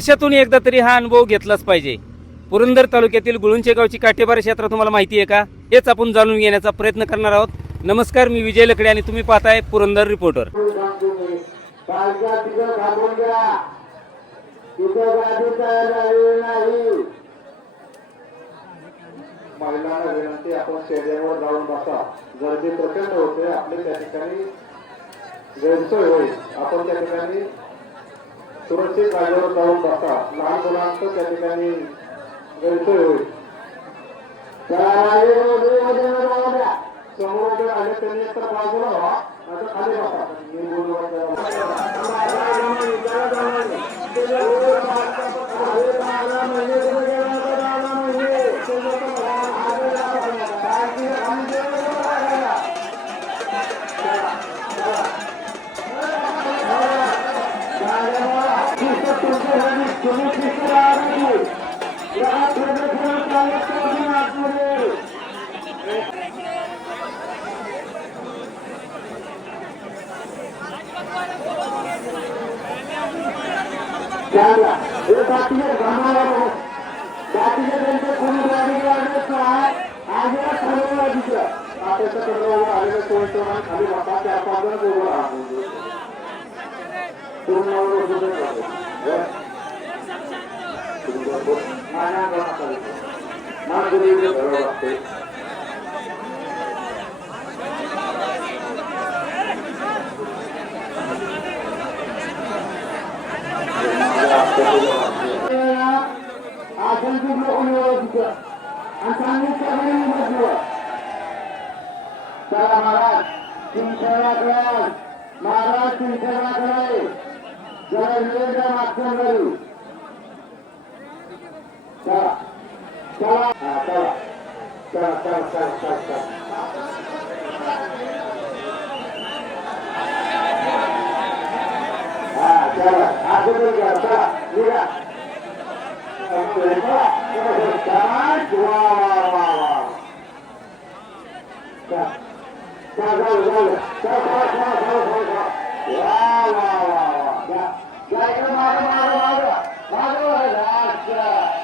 वर्षातून एकदा तरी हा अनुभव घेतलाच पाहिजे. पुरंदर तालुक्यातील गुळुंचे गावची काटेबार क्षेत्र तुम्हाला माहिती आहे का? हेच आपण जाणून घेण्याचा प्रयत्न करणार आहोत. नमस्कार मी विजय लकडे आणि तुम्ही पाहताय पुरंदर रिपोर्टर. महिलांना विनंती आपण स्टेडियमवर जाऊन बसा. गर्दी प्रचंड होते. आपले त्या ठिकाणी गैरसोय होईल. आपण त्या ठिकाणी सुरक्षित जागेवर जाऊन बसा. लहान मुलांचं त्या ठिकाणी गैरसोय होईल. समोर जर आले त्यांनी तर बाजूला व्हा. आता खाली बसा. मी बोलू জাতীয় গ্রামের জাতীয় দলকে কোনো রাজনীতি সহায় আগে সর্বদা দিতে আপনি সাথে বলব আগে সমস্ত মানে খালি বাপাকে আপনাদের বলব আপনাদের পূর্ণ অনুরোধ করব নাগরিক ধরে রাখতে মহারাজ তুমি সেবা করেন মহারাজ তুমি সেবা করে জয় মাধ্যম করু Yeah.